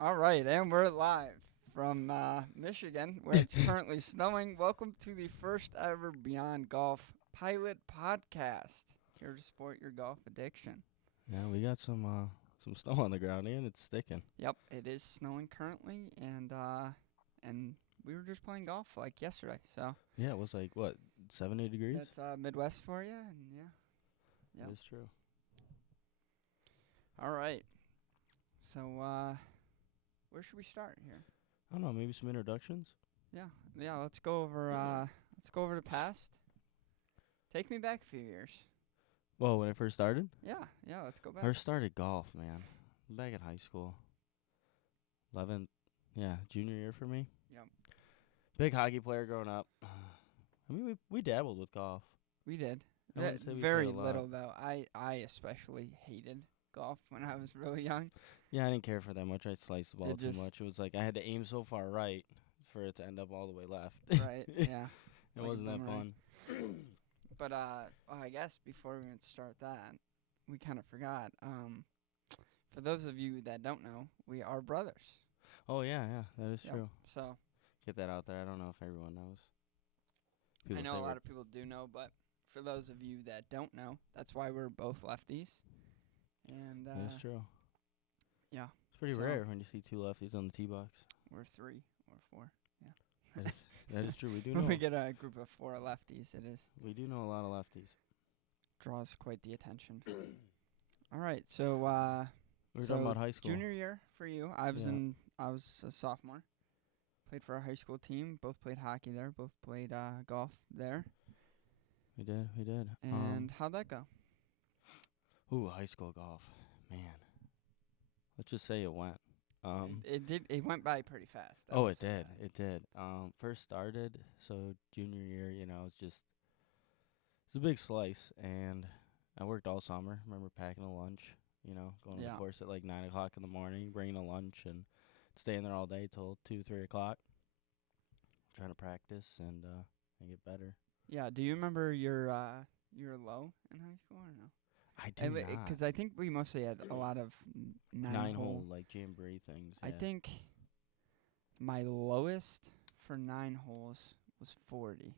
All right, and we're live from Michigan, where it's currently snowing. Welcome to the first ever Beyond Golf Pilot Podcast. Here to support your golf addiction. Yeah, we got some snow on the ground and it's sticking. Yep, it is snowing currently, and we were just playing golf like yesterday. So Yeah, it was like what, 70 degrees? that's Midwest for you, and yeah. Yep. That is true. All right. So where should we start here? I don't know, maybe some introductions. Yeah. Let's go over the past. Take me back a few years. Well, when I first started, Yeah. Let's go back. first started golf, man. Back in high school. 11th, junior year for me. Yep. Big hockey player growing up. I mean, we dabbled with golf. We did. I wouldn't say we Very played a lot. little though. I especially hated golf when I was really young. Yeah, I didn't care for that much. I sliced the ball too just- much. It was like I had to aim so far right for it to end up all the way left. Right. Yeah. It Like a wasn't that boomerang. fun. But I guess before we even start that, we kind of forgot. For those of you that don't know, we are brothers. Oh, yeah, that is Yep. true. So Get that out there. I don't know if everyone knows. I know say a we're- lot of people do know, but for those of you that don't know, that's why we're both lefties. And That is true. yeah. It's pretty So- rare when you see two lefties on the tee box. we're 3 or 4. That is true. We do When know. we get a group of 4 lefties, it is We do know a lot of lefties. draws quite the attention. All right, so We were talking about high school. junior year for you. I was Yeah. I was a sophomore. Played for our high school team. Both played hockey there. Both played golf there. We did. And how'd that go? High school golf, man. Let's just say it went. It went by pretty fast. I Oh, would it say did. that. It did. First started, so junior year, it's a big slice, and I worked all summer. Remember packing a lunch, going to Yeah. the course at like 9 o'clock in the morning, bringing a lunch, and staying there all day till 2, 3 o'clock, trying to practice and get better. Yeah. Do you remember your low in high school or no? I do not. Because I think we mostly had a lot of nine Nine-hole, like, jamboree things. I yeah. think my lowest for 9 holes was 40.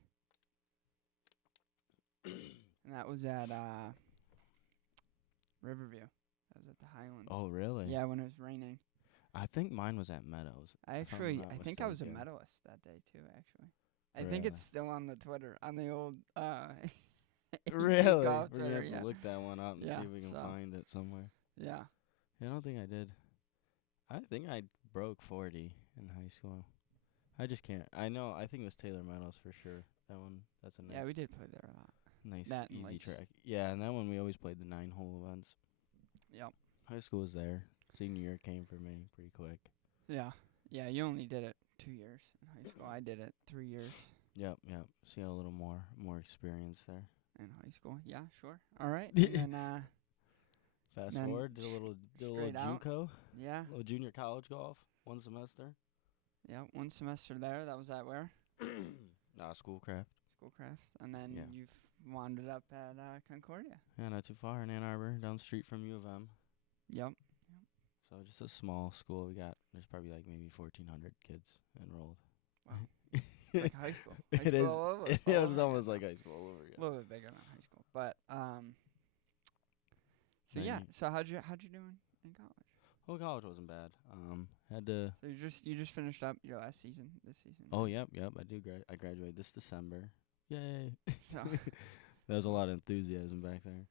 And that was at Riverview. That was at the Highlands. Oh, really? Yeah, when it was raining. I think mine was at Meadows. I if I'm actually, not I think I was a mistaken. medalist that day too. Actually, I think Really? it's still on the Twitter, on the old Really? golf We're Twitter. gonna have Yeah, to look that one up and Yeah, see if we can so- find it somewhere. yeah. Yeah, I don't think I did. I think I broke 40 in high school. I just can't. I think it was Taylor Meadows for sure. That's a nice, Yeah, we did play there a lot. nice that and easy Lakes. track. Yeah, and that one we always played the 9-hole events. Yep. High school was there. Senior year came for me pretty quick. Yeah. Yeah, you only did it 2 years in high school. I did it 3 years Yep. So you got a little more experience there. in high school. Yeah, sure. All right. And then Fast Then forward, did a little straight out. JUCO, yeah. little junior college golf, 1 semester. Yeah, 1 semester there. That was at where? Schoolcraft. Schoolcrafts. And then Yeah. you've wandered up at Concordia. Yeah, not too far in Ann Arbor, down the street from U of M. Yep. So just a small school. There's probably like maybe 1,400 kids enrolled. Wow. It's like high school. High It school is. all over. It all was over almost again. like high school all over A again. little bit bigger than high school. But so Then yeah. you- So how'd you do in college? Well, college wasn't bad. Had to. So you just finished up your last season this season. Oh, yep. I do. I graduated this December. Yay! So, There was a lot of enthusiasm back there.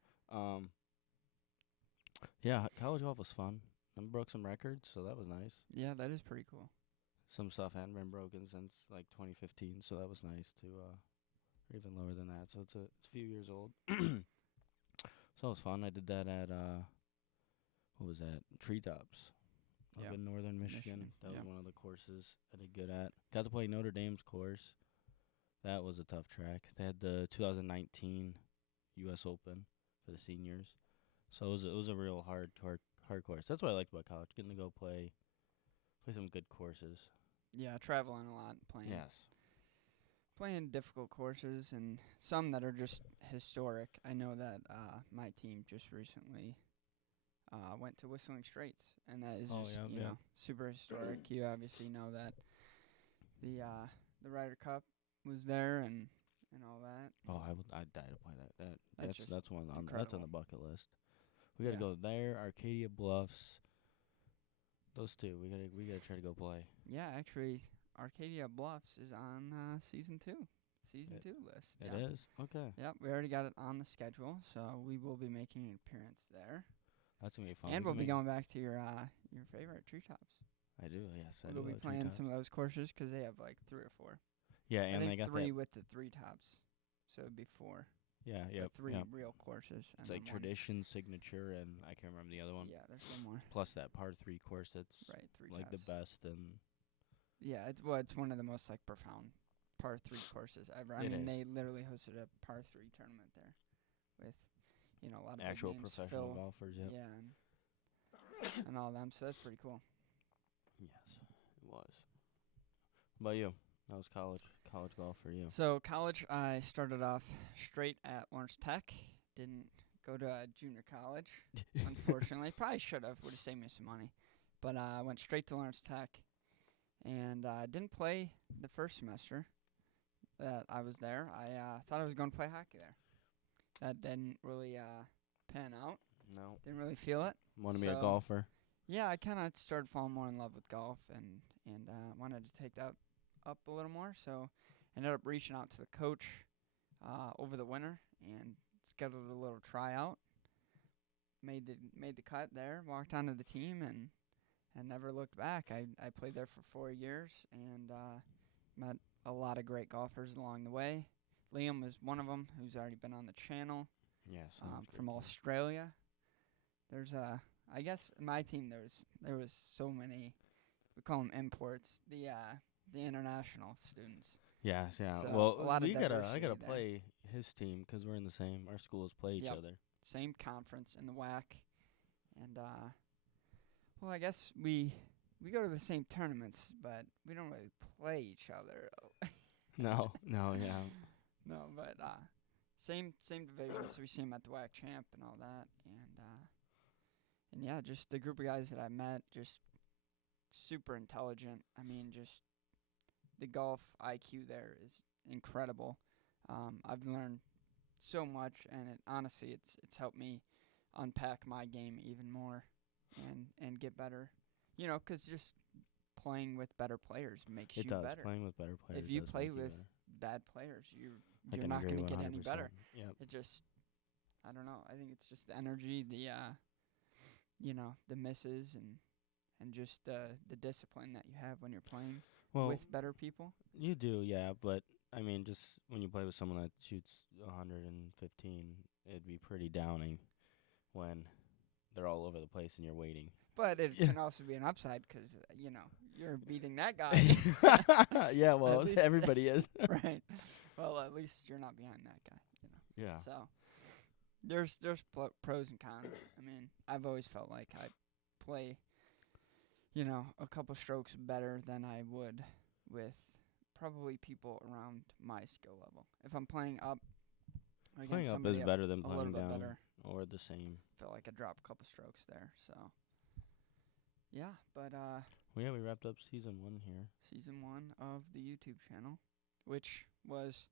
Yeah, college golf was fun. I broke some records, so that was nice. yeah, that is pretty cool. Some stuff hadn't been broken since like 2015, so that was nice to, or even lower than that. So it's a few years old. So it was fun. I did that at what was that? Treetops up Yeah. in northern Michigan. Michigan, That yeah. was one of the courses I did good at. Got to play Notre Dame's course. That was a tough track. They had the 2019 U.S. Open for the seniors, so it was a real hard course. That's what I liked about college, getting to go play some good courses. Yeah, traveling a lot, playing difficult courses and some that are just historic. I know that my team just recently went to Whistling Straits, and that is Oh, just yeah, yeah. super historic. You obviously know that the Ryder Cup was there and all that. Oh, I'd die to play that. That's just That's one on incredible. the bucket list. We gotta Yeah. go there, Arcadia Bluffs. Those two. We gotta try to go play. Yeah, actually, Arcadia Bluffs is on season 2 It- list. It yeah. is? Okay. Yep, we already got it on the schedule, so we will be making an appearance there. That's gonna be fun. And We we'll can be make- going back to your favorite treetops. I do, yes. I We'll do be like playing treetops. some of those courses 'cause they have like 3 or 4. Yeah, I and think they got 3 that. with the 3 tops, so it'd be 4. Yeah, but yep. 3 yep. real courses. It's and like then one- tradition, signature, and I can't remember the other one. Yeah, there's one more. Plus that par 3 course that's Right, 3 like tops. the best. And Yeah, it's one of the most like profound par 3 courses ever. I It mean, is. they literally hosted a par 3 tournament there with a lot of big actual names, professional Phil, golfers. Yep. yeah, and all them. So that's pretty cool. Yes, it was. What about you? That was college golf for you. So college, I started off straight at Lawrence Tech. Didn't go to a junior college, unfortunately. Probably should have. Would have saved me some money. But I went straight to Lawrence Tech, and didn't play the first semester that I was there. I thought I was going to play hockey there. That didn't really pan out. No. Didn't really feel it. Want to be a So- golfer? Yeah, I kind of started falling more in love with golf and wanted to take that up a little more. So ended up reaching out to the coach over the winter and scheduled a little tryout. Made the cut there. Walked onto the team and never looked back. I played there for 4 years and met a lot of great golfers along the way. Liam was one of them, who's already been on the channel. Yes. From Australia. There's I guess my team there was so many, we call them imports, the international students. Yes, yeah. So, Well, a lot of I gotta diversity there. play his team 'cause we're in the same. Our schools play each Yep. other. Same conference in the WAC, and well, I guess we go to the same tournaments, but we don't really play each other. No, yeah. No, but same division, so we see him at the WAC champ and all that, and yeah, just the group of guys that I met, just super intelligent. I mean, just the golf IQ there is incredible. I've learned so much, and honestly, it's helped me unpack my game even more and get better. 'Cause just playing with better players makes It you does. better. Playing with better players. If you does play make you with better. bad players, you're I can not agree going to get any better. 100%. Yep. It just, I don't know. I think it's just the energy, the misses and just the discipline that you have when you're playing Well, with better people. you do, yeah. But I mean, just when you play with someone that shoots 115, it'd be pretty downing when they're all over the place and you're waiting. But it Yeah. can also be an upside 'cause you're beating that guy. Yeah, well, At least- everybody is. Right. Well, at least you're not behind that guy. Yeah. So there's pros and cons. I mean, I've always felt like I play, a couple strokes better than I would with probably people around my skill level. If I'm playing up against Playing up somebody is better than a little playing bit down better, or the same. I feel like I drop a couple strokes there. So yeah, but Well, yeah, we wrapped up season 1 here. season 1 of the YouTube channel, which was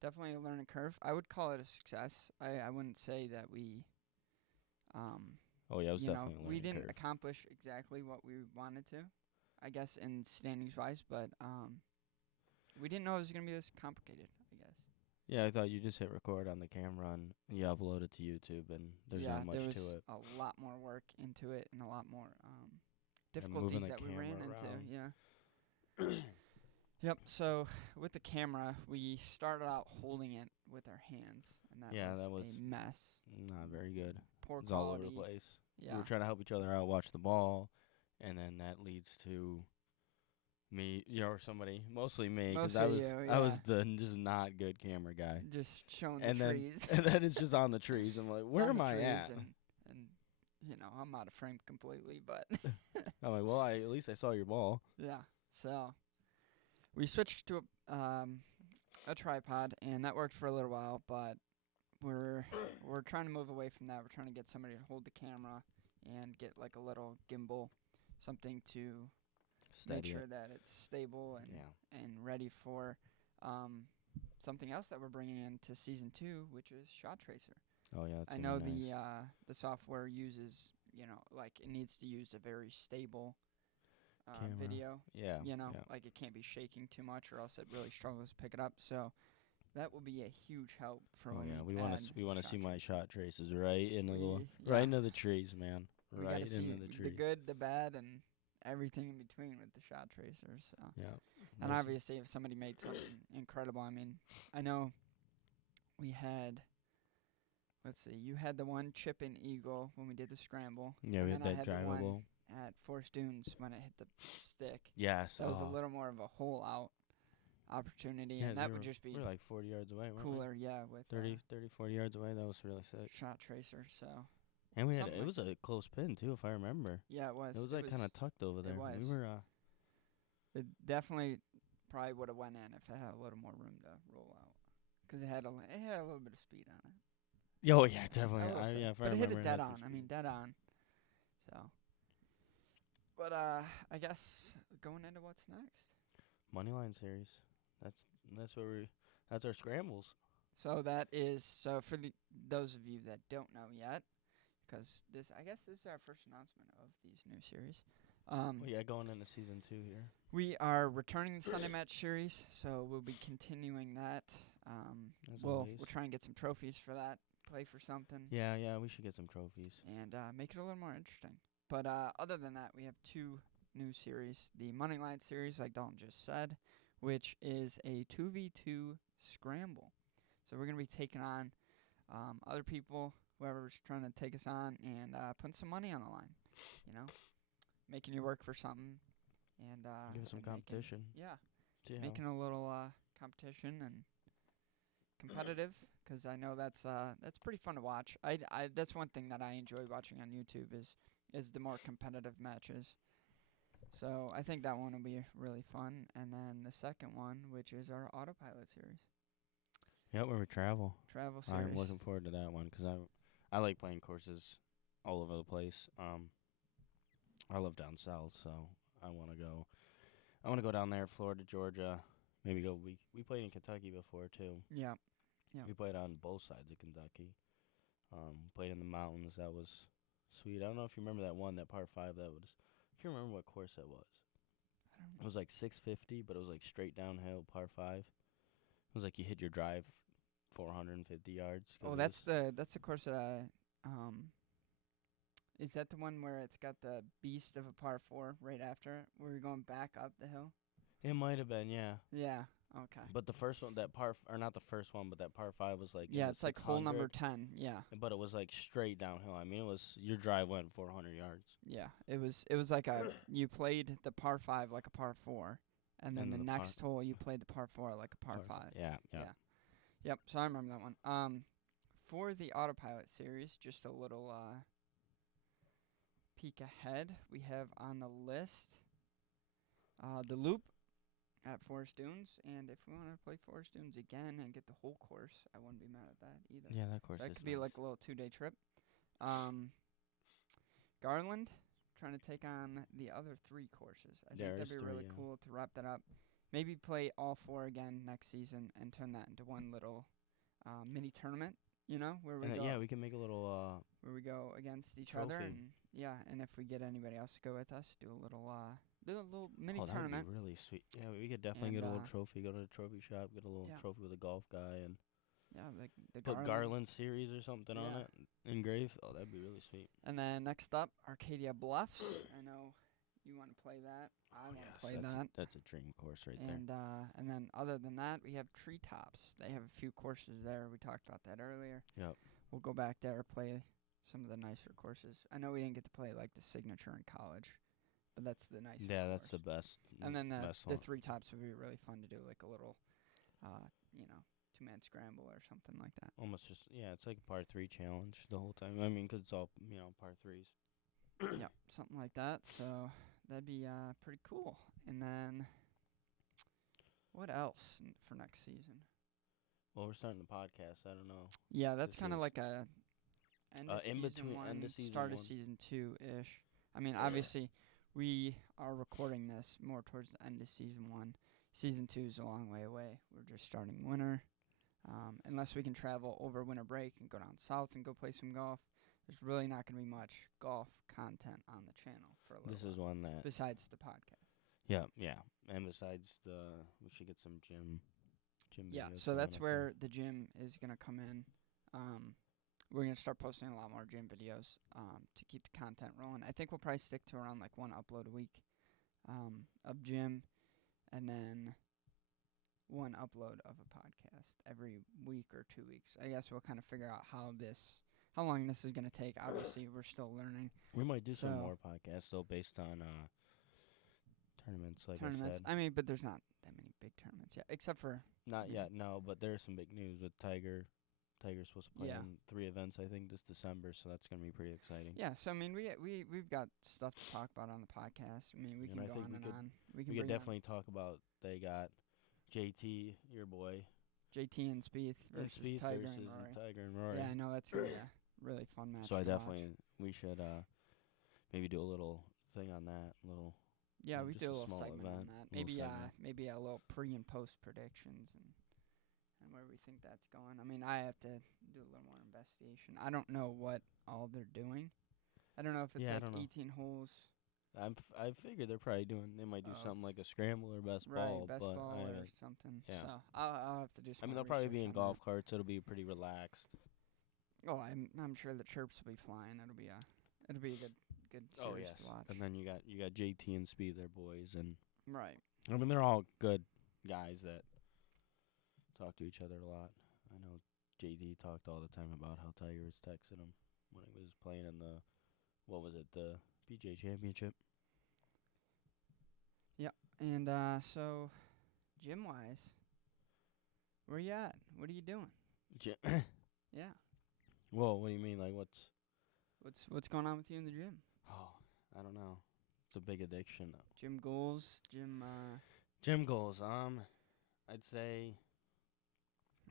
definitely a learning curve. I would call it a success. I wouldn't say that we, Oh yeah, it was you know, definitely a we learning didn't curve. accomplish exactly what we wanted to, I guess, in standings wise, but we didn't know it was going to be this complicated, I guess. Yeah, I thought you just hit record on the camera and you upload it to YouTube, and there's yeah, not much there was to it. a lot more work into it and a lot more moving difficulties the that we ran camera into. around. Yeah. Yep. So with the camera, we started out holding it with our hands, and that was a mess. Not very good. Poor It's all quality. over the place. Yeah. We were trying to help each other out, watch the ball, and then that leads to me, or somebody, mostly me, 'cause I Mostly was you, I was yeah. the just not good camera guy. Just showing And the then trees. and then it's just on the trees. I'm like, It's where on am the I trees at? And I'm out of frame completely, but I'm like, well, at least I saw your ball. yeah. So we switched to a tripod, and that worked for a little while, but we're trying to move away from that. We're trying to get somebody to hold the camera, and get like a little gimbal, something to make Steady sure it. that it's stable and Yeah. and ready for something else that we're bringing into season 2, which is Shot Tracer. Oh yeah, that's I gonna know be nice. the software uses, like it needs to use a very stable Camera. video. Yeah. Yeah. Like it can't be shaking too much, or else it really struggles to pick it up. So that will be a huge help for Oh when yeah, we we want add to we want to Shot see my Tracer. shot traces right in the little, Yeah. right into the trees, man. We Right gotta see into the the trees. good, the bad, and everything in between with the Shot Tracer. So. Yeah. And That's- obviously, if somebody made something incredible, I mean, I know we had. Let's see, you had the one chip in Eagle when we did the scramble. yeah, and we then had I that had the one drivable. at Forest Dunes when it hit the stick. Yes. That was a oh. little more of a hole out opportunity, Yeah, and that we would were- just be we were like 40 yards away, weren't we? cooler, yeah, with 40 yards away. That was really sick. Shot Tracer. So And we had something it like was a close pin too, if I remember. yeah, it was. It was like kind of tucked over there. was. We were It definitely probably would have went in if it had a little more room to roll out, because it had a little bit of speed on it. Oh yeah, definitely. I will say. Yeah, if I But it hit remember, it dead had on. some I mean, speed. dead on. So, but I guess going into what's next. Moneyline series. That's where we. That's our scrambles. So that is for those of you that don't know yet, because I guess this is our first announcement of these new series. Oh yeah, going into season 2 here. We are returning the Sunday Match series, so we'll be continuing that. As We'll always. try and get some trophies for that. Play for something. Yeah, we should get some trophies. And make it a little more interesting. But other than that, we have 2 new series. The Moneyline series, like Dalton just said, which is a 2v2 scramble. So we're going to be taking on other people, whoever's trying to take us on, and putting some money on the line. Making you work for something. And Give us some and making- competition. Yeah. See how- Making a little competition and competitive, because I know that's pretty fun to watch. I that's one thing that I enjoy watching on YouTube is the more competitive matches. So I think that one will be really fun. And then the second one, which is our autopilot series, Yeah, where we travel. travel series. I'm looking forward to that one because I like playing courses all over the place. I live down south, so I want to go down there, Florida, Georgia. Maybe go. We played in Kentucky before too. Yeah. Yeah. We played on both sides of Kentucky. Played in the mountains. That was sweet. I don't know if you remember that one, that par 5. That was. I can't remember what course that was. I don't It was like 650, but it was like straight downhill, par 5. It was like you hit your drive 450 yards. 'cause Oh, it that's was- the course that I is that the one where it's got the beast of a par 4 right after it, where you're going back up the hill? It might have been, yeah. Yeah. Okay. But the first one, that par, or not the first one, but that par 5 was like. in Yeah, the it's like hole number 600, 10. Yeah. But it was like straight downhill. I mean, it was your drive went 400 yards. Yeah, it was like you played the par 5 like a par 4, and then And the the par- next hole you played the par 4 like a par 5. Yeah. Yep. So I remember that one. For the autopilot series, just a little peek ahead. We have on the list the Loop at Forest Dunes, and if we want to play Forest Dunes again and get the whole course, I wouldn't be mad at that either. Yeah, that course So that is could be nice. like a little 2-day trip. Garland, trying to take on the other 3 courses. I think that'd There's be really 3, yeah. cool to wrap that up. Maybe play all 4 again next season and turn that into one little mini tournament. Where we go. Yeah, we can make a little. Where we go against each other, Trophy. and if we get anybody else to go with us, do a little mini Oh, that would tournament. be really sweet. Yeah, we could definitely And, get a little trophy. Go to the trophy shop, get a little yeah. trophy with a golf guy, and Yeah, the put Garland series or something on Yeah. it. Engraved. Oh, that'd be really sweet. And then next up, Arcadia Bluffs. I know you want to play that. I want to play that. That's a dream course right there. And then other than that, we have Treetops. They have a few courses there. We talked about that earlier. Yep. We'll go back there, play some of the nicer courses. I know we didn't get to play like the Signature in college, but that's the nicer Yeah, that's course. the best. And then the best one. 3 tops would be really fun to do, like a little, 2-man scramble or something like that. Almost just it's like a par 3 challenge the whole time. I mean, 'cause it's all par 3s. Yeah, something like that. So that'd be pretty cool. And then what else for next season? Well, we're starting the podcast. I don't know. Yeah, that's This kind of is- like a end of in season between 1, end of season start of 1. season 2-ish. I mean, obviously, we are recording this more towards the end of season 1. Season 2 is a long way away. We're just starting winter. Unless we can travel over winter break and go down south and go play some golf, there's really not going to be much golf content on the channel for a little This while, is one that. besides the podcast. Yeah. And besides we should get some gym Yeah, videos so going that's up where the gym is going to come in. We're going to start posting a lot more gym videos to keep the content rolling. I think we'll probably stick to around like 1 upload a week of gym, and then 1 upload of a podcast every week or 2 weeks. I guess we'll kind of figure out how long this is going to take. Obviously, we're still learning. We might do some So- more podcasts though, based on tournaments. Like Tournaments. I said, I mean, but there's not that many big tournaments yet, except for not yeah. yet. No, but there's some big news with Tiger. Tiger's supposed to play Yeah. in 3 events, I think, this December. So that's gonna be pretty exciting. yeah. So I mean, we've got stuff to talk about on the podcast. I mean, we And can I go think on we and could- on. We can could bring on definitely talk about they got JT, your boy, JT and Spieth and versus Spieth Tiger versus and Rory. Tiger and Rory. Yeah, I know that's gonna be a really fun match. So I to watch. definitely we should maybe do a little thing on that. Yeah, Yeah, we just do a a little small segment on event, that. little Maybe segment. maybe a little pre and post predictions and where we think that's going. I mean, I have to do a little more investigation. I don't know what all they're doing. I don't know if it's Yeah, I like don't know. 18 holes, I figured they might do Of- something like a scramble or best right? ball, Best but ball I or haven't. something. Yeah. So I'll have to do some. I mean, more they'll probably research be in on golf that. carts. It'll be pretty relaxed. Oh, I'm sure the chirps will be flying. It'll be a good series to watch. And then you got JT and Speed, their boys, and Right. I mean they're all good guys that talk to each other a lot. I know JT talked all the time about how Tiger was texting him when he was playing in the the PGA Championship. And so, gym wise, where you at? What are you doing? Yeah. Whoa, what do you mean? Like What's going on with you in the gym? Oh, I don't know. It's a big addiction. Gym goals, gym. Gym goals. I'd say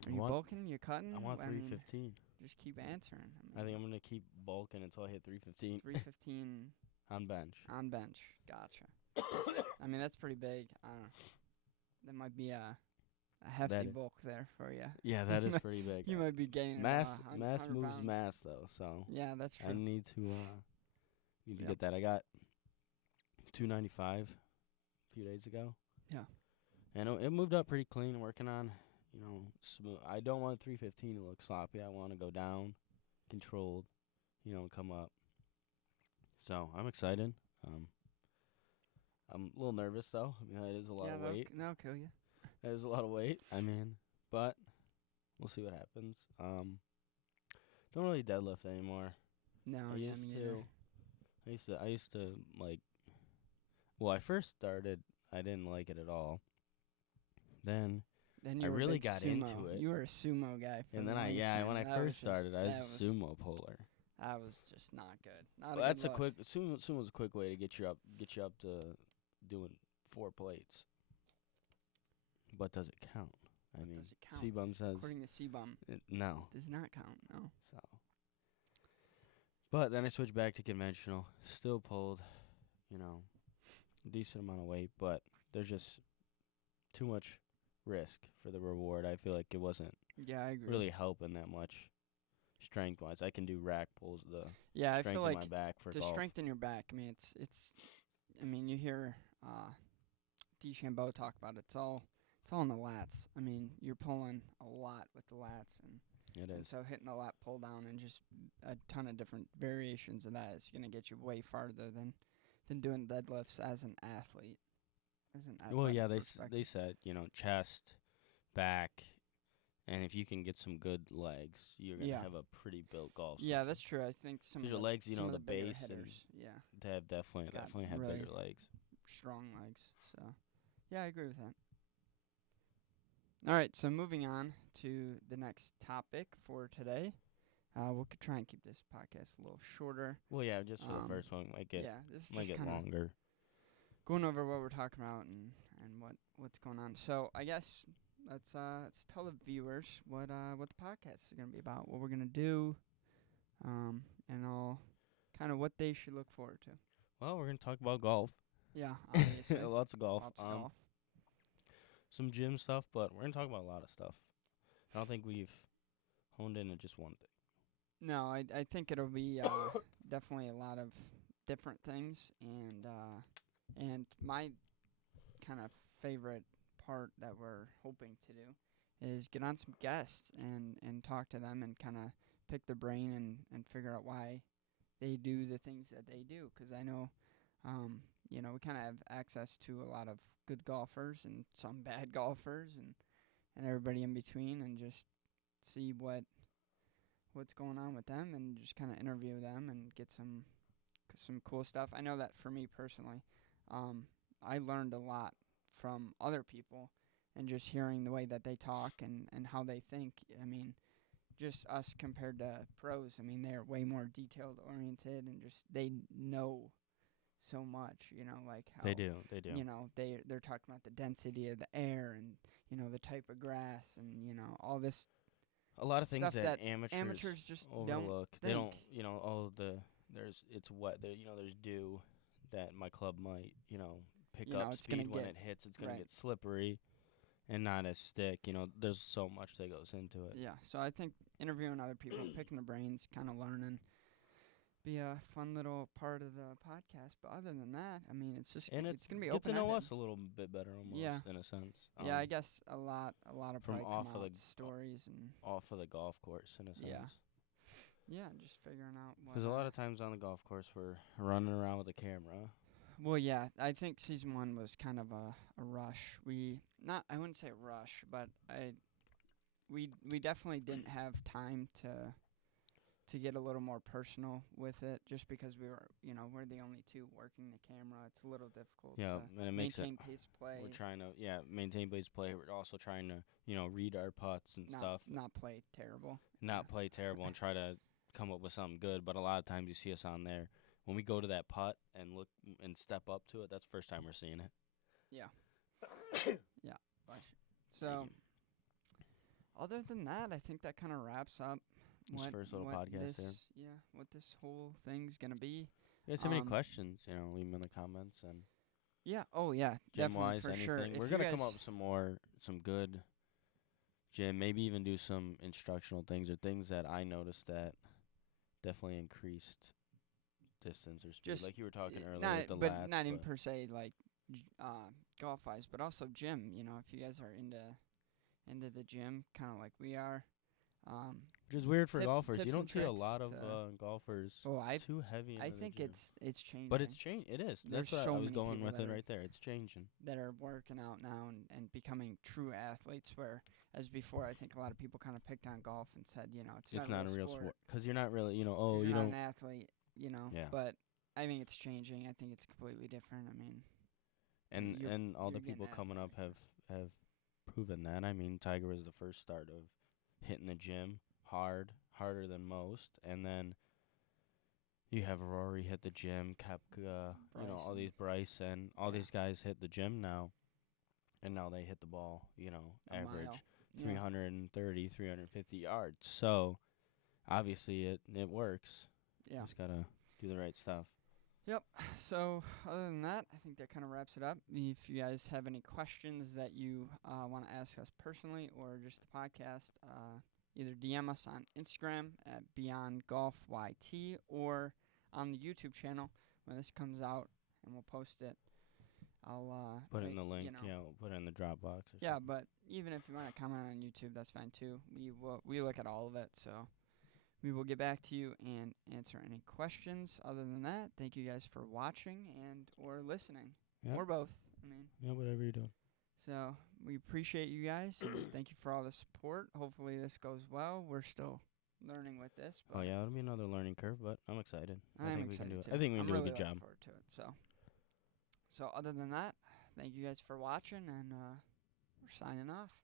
Are you want- bulking? You cutting? I want I mean, 315. just keep answering. I think I'm gonna keep bulking until I hit 315 315 on bench. on bench. Gotcha. I mean, that's pretty big. That might be a hefty That- bulk there for you. Yeah, that is pretty big. You might be gaining Mass 100 moves pounds. mass though, so Yeah, that's I true. need to Yep. get that. I got 295 a few days ago. Yeah. And it moved up pretty clean. Working on, smooth. I don't want 315 to look sloppy. I want to go down, controlled, come up. So I'm excited. I'm a little nervous though. I mean, it is a lot Yeah, of weight. that'll kill you. That is a lot of weight. I mean, but we'll see what happens. Don't really deadlift anymore. No, I yeah, used me to. neither. I used to like. Well, I first started. I didn't like it at all. Then Then you I were a really big got sumo. into it. You were a sumo guy. and from then Langston. when I That first was just- started, I was that a sumo puller. That was just not good. Not Well, a that's good a look. quick sumo's a quick way to get you up to doing 4 plates. But does it count? I mean, does it count? C-Bum says According to C-Bum, no. does not count. No. So, but then I switched back to conventional. Still pulled, a decent amount of weight, but there's just too much risk for the reward. I feel like it wasn't Yeah, I agree. really helping that much strength wise. I can do rack pulls, the Yeah, I strength feel in like my back for to golf. strengthen your back. I mean, it's. I mean, you hear DeChambeau talk about it. It's all in the lats. I mean, you're pulling a lot with the lats, It and is. so hitting the lat pull down and just a ton of different variations of that is gonna get you way farther than doing deadlifts as an athlete. Well, yeah, perspective. they said, chest, back, and if you can get some good legs, you're going to Yeah. have a pretty built golf swing. Yeah, that's true. I think some of Your the legs, some of the bigger base and hitters, yeah, to have definitely got have really better legs. strong legs. So, yeah, I agree with that. All right, so moving on to the next topic for today. We'll try and keep this podcast a little shorter. Well, yeah, just for the Um, first one, might get this is might just get kind of longer. going over what we're talking about and what's going on. So I guess let's tell the viewers what the podcast is gonna be about, what we're gonna do, and all kind of what they should look forward to. Well, we're gonna talk about golf. Yeah, obviously. Lots of golf. Lots of golf. Some gym stuff, but we're gonna talk about a lot of stuff. I don't think we've honed in on just one thing. No, I think it'll be definitely a lot of different things, and my kind of favorite part that we're hoping to do is get on some guests and talk to them and kind of pick their brain and figure out why they do the things that they do. 'Cause I know, we kind of have access to a lot of good golfers and some bad golfers and everybody in between, and just see what's going on with them and just kind of interview them and get some cool stuff. I know that for me personally, I learned a lot from other people and just hearing the way that they talk and how they think. I mean, just us compared to pros, I mean, they're way more detailed oriented and just they know so much, like how They do. they're talking about the density of the air and the type of grass and all this A lot of things stuff that amateurs just overlook. don't They don't, think. it's wet. There's dew that my club might, pick You know, up it's gonna speed when get- it hits. It's gonna right. get slippery and not as thick. There's so much that goes into it. Yeah, so I think interviewing other people, picking their brains, kind of learning, be a fun little part of the podcast. But other than that, I mean, it's just And it's gonna be get to open. know us a little bit better, almost, Yeah. in a sense. Yeah, I guess a lot of from probably off come of out the- stories and off of the golf course, in a sense. Yeah, just figuring out what. Because a lot of times on the golf course, we're running around with a camera. Well, yeah, I think season 1 was kind of a rush. I wouldn't say rush, but we definitely didn't have time to get a little more personal with it, just because we're the only two working the camera. It's a little difficult. Yeah, to and it makes it. maintain pace of play. We're trying to, maintain base play. We're also trying to, read our putts and stuff. Not play terrible. Not play terrible and try to come up with something good. But a lot of times you see us on there. When we go to that putt and look and step up to it, that's the first time we're seeing it. Yeah. Yeah. So, other than that, I think that kind of wraps up This first little podcast here. Yeah, what this whole thing's gonna be. If you guys have any Um, questions, leave them in the comments. And Yeah. Oh, yeah. gym Definitely, wise, for anything. sure. We're If gonna you come guys- up with some good gym. Maybe even do some instructional things or things that I noticed that definitely increased distance or speed, Just like you were talking earlier not, with the but lats. not even per se like golf wise, but also gym. If you guys are into the gym, kind of like we are. Which is weird for tips- golfers. You tips don't and see a tricks lot of to- golfers I too heavy. Into think the gym. it's changing. But it's changed. It is. There's That's what so I was many going people with that it are- right there. It's changing. that are working out now and becoming true athletes. Where as before, I think a lot of people kind of picked on golf and said, it's Not a real sport because you're not really, 'cause you you're not don't. an athlete, Yeah. But I think it's changing. I think it's completely different. I mean, And all you're the getting people coming up have proven that. I mean, Tiger was the first start of hitting the gym harder than most, and then you have Rory hit the gym, Koepka, all these Bryson, all these guys hit the gym now, and now they hit the ball, a average mile. 330, 350 yards. So obviously it works. Yeah. Just gotta do the right stuff. Yep. So other than that, I think that kind of wraps it up. If you guys have any questions that you want to ask us personally or just the podcast, either DM us on Instagram at BeyondGolfYT or on the YouTube channel when this comes out, and we'll post it. I'll Put it in the wait, link, we'll put it in the Dropbox. Or Yeah, something. but even if you want to comment on YouTube, that's fine too. We look at all of it, so we will get back to you and answer any questions. Other than that, thank you guys for watching and or listening, Yeah. or both. I mean, Whatever you're doing. so we appreciate you guys and thank you for all the support. Hopefully this goes well. We're still learning with this. But Oh yeah, it'll be another learning curve, but I'm excited. I I'm think we excited can do it. too. I think we can I'm do really a good looking job. forward to it. So other than that, thank you guys for watching, and we're signing off.